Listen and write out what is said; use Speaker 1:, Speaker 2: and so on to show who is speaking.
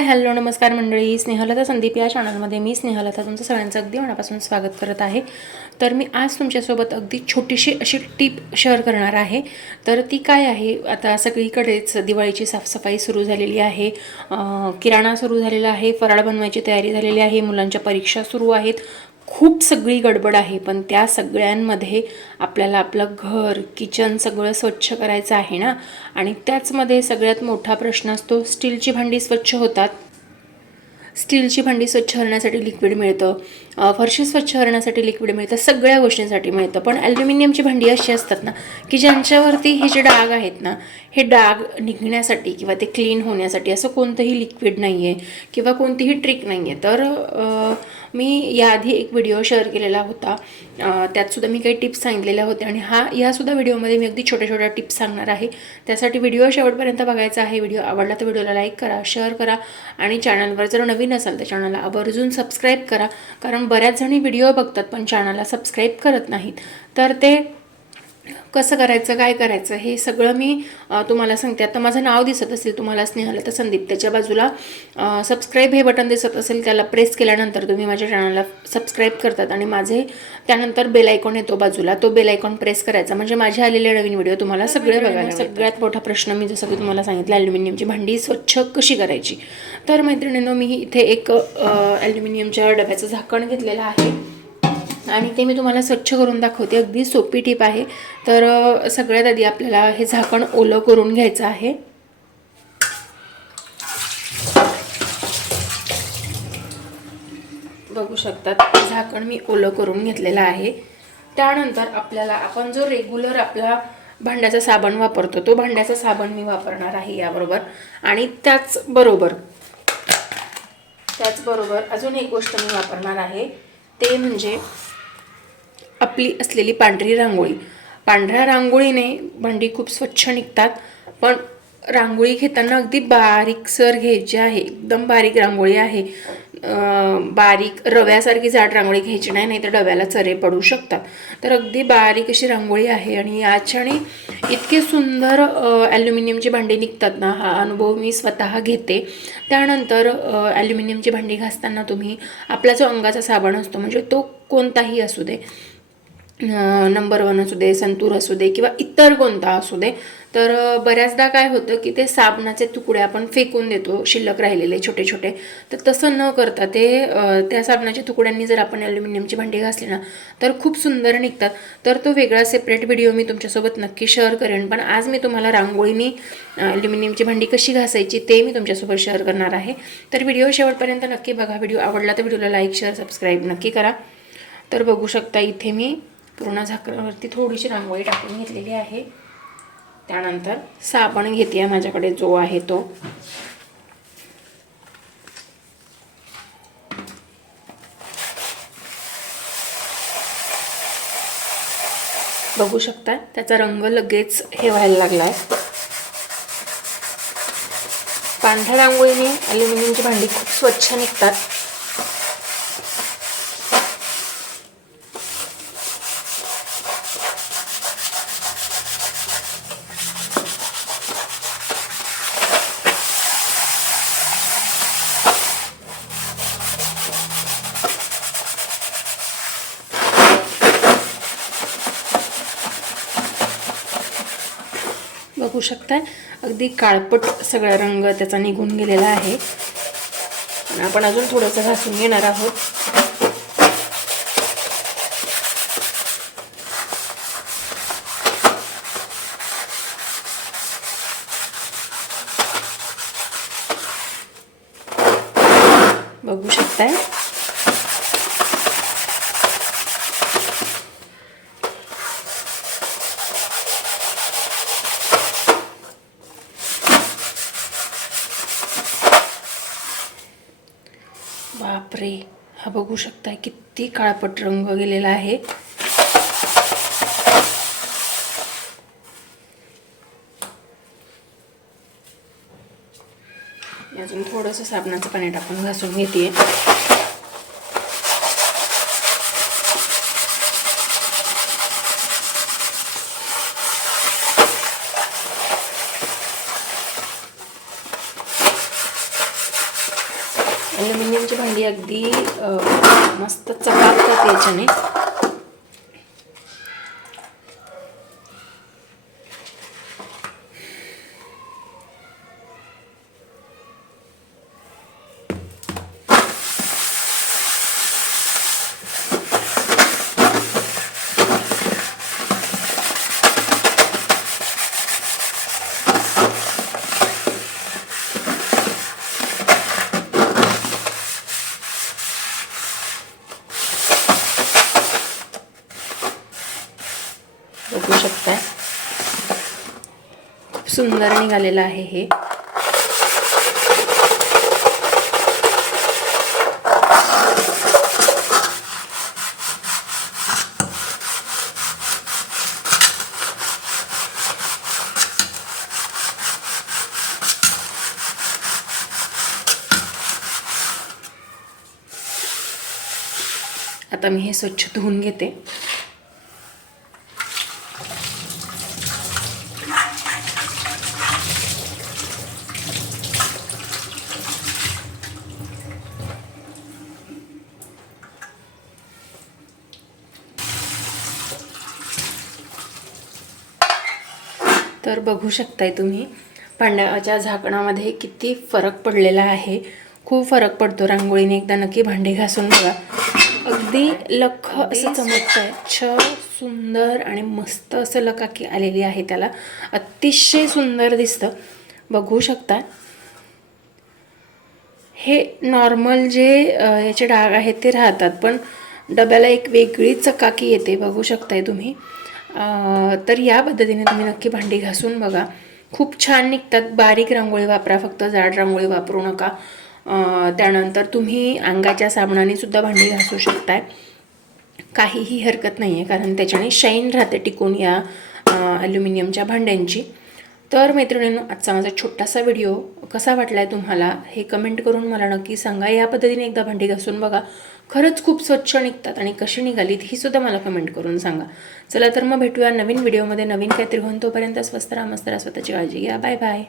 Speaker 1: Hi hello नमस्कार मंडळी. स्नेहलता संदीप या चॅनलमध्ये मी स्नेहलता तुमचं सगळ्यांचं अगदी मनापासून स्वागत करत आहे. तर मी आज तुमच्यासोबत अगदी छोटीशी अशी टीप शेअर करणार आहे. तर ती काय आहे? आता सगळीकडेच दिवाळीची साफसफाई सुरू झालेली आहे. किराणा सुरू झालेला आहे. फराळ बनवायची तयारी झालेली आहे. मुलांच्या परीक्षा सुरू आहेत. खूप सगळी गडबड आहे पण त्या सगळ्यांमध्ये आपल्याला आपलं घर किचन सगळं स्वच्छ करायचं आहे ना? आणि त्याचमध्ये सगळ्यात मोठा प्रश्न असतो स्टीलची भांडी स्वच्छ होतात? स्टीलची भांडी स्वच्छ करण्यासाठी लिक्विड मिळतं. फरशी स्वच्छ करण्यासाठी लिक्विड मिळतं सगळ्या गोष्टींसाठी मिळतं. पण ॲल्युमिनियमची भांडी अशी असतात ना की ज्यांच्यावरती हे जे डाग आहेत ना हे डाग निघण्यासाठी किंवा ते क्लीन होण्यासाठी असं कोणतंही लिक्विड नाही आहे किंवा कोणतीही ट्रिक नाही आहे तर मी याआधी एक व्हिडिओ शेअर केलेला होता. त्यातसुद्धा मी काही टिप्स सांगितलेल्या होत्या आणि हा यासुद्धा व्हिडिओमध्ये मी अगदी छोट्या छोट्या टिप्स सांगणार आहे. त्यासाठी व्हिडिओ शेवटपर्यंत बघायचा आहे. व्हिडिओ आवडला तर व्हिडिओला लाईक करा शेअर करा आणि चॅनलवर जर नवीन असाल तर चॅनलला आवर्जून सबस्क्राईब करा. कारण बऱ्याच जणी व्हिडिओ बघतात पण चॅनलला सबस्क्राईब करत नाहीत. तर ते कसं करायचं काय करायचं हे सगळं मी तुम्हाला सांगते. आता माझं नाव दिसत असेल तुम्हाला स्नेहलता संदीप त्याच्या बाजूला. सबस्क्राईब हे बटन दिसत असेल त्याला प्रेस केल्यानंतर तुम्ही माझ्या चॅनलला सबस्क्राईब करतात आणि माझे त्यानंतर बेल आयकॉन येतो बाजूला. तो बेल आयकॉन प्रेस करायचा. म्हणजे माझे आलेले नवीन व्हिडिओ तुम्हाला सगळे बघायला सगळ्यात मोठा प्रश्न मी जसं की तुम्हाला सांगितलं ॲल्युमिनियमची भांडी स्वच्छ कशी करायची? तर मैत्रिणींनो मी इथे एक ॲल्युमिनियमच्या डब्याचं झाकण घेतलेलं आहे. आणि ते मी तुम्हाला स्वच्छ करून दाखवते. अगदी सोपी टीप आहे. तर सगळ्यात आधी आपल्याला हे झाकण ओलं करून घ्यायचं आहे. बघू शकतात झाकण मी ओलं करून घेतलेलं आहे. त्यानंतर आपल्याला आपण जो रेग्युलर आपला भांड्याचा साबण वापरतो तो भांड्याचा साबण मी वापरणार आहे याबरोबर. आणि त्याचबरोबर त्याचबरोबर अजून एक गोष्ट मी वापरणार आहे. ते म्हणजे आपली असलेली पांढरी रांगोळी. पांढऱ्या रांगोळीने भांडी खूप स्वच्छ निघतात पण रांगोळी घेताना अगदी बारीक सर घ्यायची आहे. एकदम बारीक रांगोळी आहे. बारीक रव्यासारखी जाड रांगोळी घ्यायची नाही नाही तर डव्याला चरे पडू शकतात. तर अगदी बारीक अशी रांगोळी आहे आणि याच्याने इतके सुंदर ॲल्युमिनियमची भांडी निघतात ना हा अनुभव मी स्वतः घेते. त्यानंतर ॲल्युमिनियमची भांडी घासताना तुम्ही आपला जो अंगाचा साबण असतो म्हणजे तो कोणताही असू दे नंबर वन असू दे संतूर असू दे किंवा इतर कोणता असू दे तर बऱ्याचदा काय होतं की ते साबणाचे तुकडे आपण फेकून देतो शिल्लक राहिलेले छोटे छोटे. तर तसं न करता ते त्या साबणाच्या तुकड्यांनी जर आपण ॲल्युमिनियमची भांडी घासली ना तर खूप सुंदर निघतात. तर तो वेगळा सेपरेट व्हिडिओ मी तुमच्यासोबत नक्की शेअर करेन. पण आज मी तुम्हाला रांगोळीनी ॲल्युमिनियमची भांडी कशी घासायची ते मी तुमच्यासोबत शेअर करणार आहे. तर व्हिडिओ शेवटपर्यंत नक्की बघा. व्हिडिओ आवडला तर व्हिडिओला लाईक शेअर सबस्क्राईब नक्की करा. तर बघू शकता इथे मी पूर्ण झाकणावरती थोडीशी रांगोळी टाकून घेतलेली आहे. त्यानंतर साबण घेते माझ्याकडे जो आहे तो. बघू शकता त्याचा रंग लगेच हे व्हायला लागला आहे पांढऱ्या रांगोळीने ॲल्युमिनियमची भांडी खूप स्वच्छ निघतात. बघू शकताय. अगदी काळपट सगळा रंग त्याचा निघून गेलेला आहे. आपण अजून थोडंसं घासून घेणार आहोत. बघू शकताय. बापरे. हा बघू शकताय किती काळपट रंग गेलेला आहे. अजून थोडंसं साबणाचं पाणी टाकून घासून घेते ॲल्युमिनियमची भांडी अगदी मस्त चकाकतात याच्याने बघू शकताय खूप सुंदर निघालेलं आहे हे. आता मी हे स्वच्छ धुवून घेते. तर बघू शकताय तुम्ही. भांड्याच्या झाकणामध्ये किती फरक पडलेला आहे. खूप फरक पडतो रांगोळीने एकदा नक्की भांडे घासून बघा. अगदी लख असं चमकतंय. छ सुंदर आणि मस्त असं लकाकी आलेली आहे त्याला. अतिशय सुंदर दिसतं. बघू शकता हे नॉर्मल जे याचे डाग आहेत ते राहतात पण डब्याला एक वेगळी चकाकी येते. बघू शकताय तुम्ही. तर या पद्धतीने तुम्ही नक्की भांडी घासून बघा. खूप छान निघतात. बारीक रांगोळी वापरा. फक्त जाड रांगोळी वापरू नका. त्यानंतर तुम्ही अंगाच्या साबणाने सुद्धा भांडी घासू शकताय. काहीही हरकत नाही आहे कारण त्याच्याने शाईन राहते टिकून या ॲल्युमिनियमच्या भांड्यांची. तर मैत्रिणींनो आजचा माझा छोटासा व्हिडिओ कसा वाटला आहे तुम्हाला हे कमेंट करून मला नक्की सांगा. या पद्धतीने एकदा भांडी घासून बघा. खरंच खूप स्वच्छ निघतात आणि कशी निघालीत ही सुद्धा मला कमेंट करून सांगा. चला तर मग भेटूया नवीन व्हिडिओमध्ये नवीन काहीतरी होऊन तोपर्यंत स्वस्त राहा मस्त राहा स्वतःची काळजी घ्या. Bye bye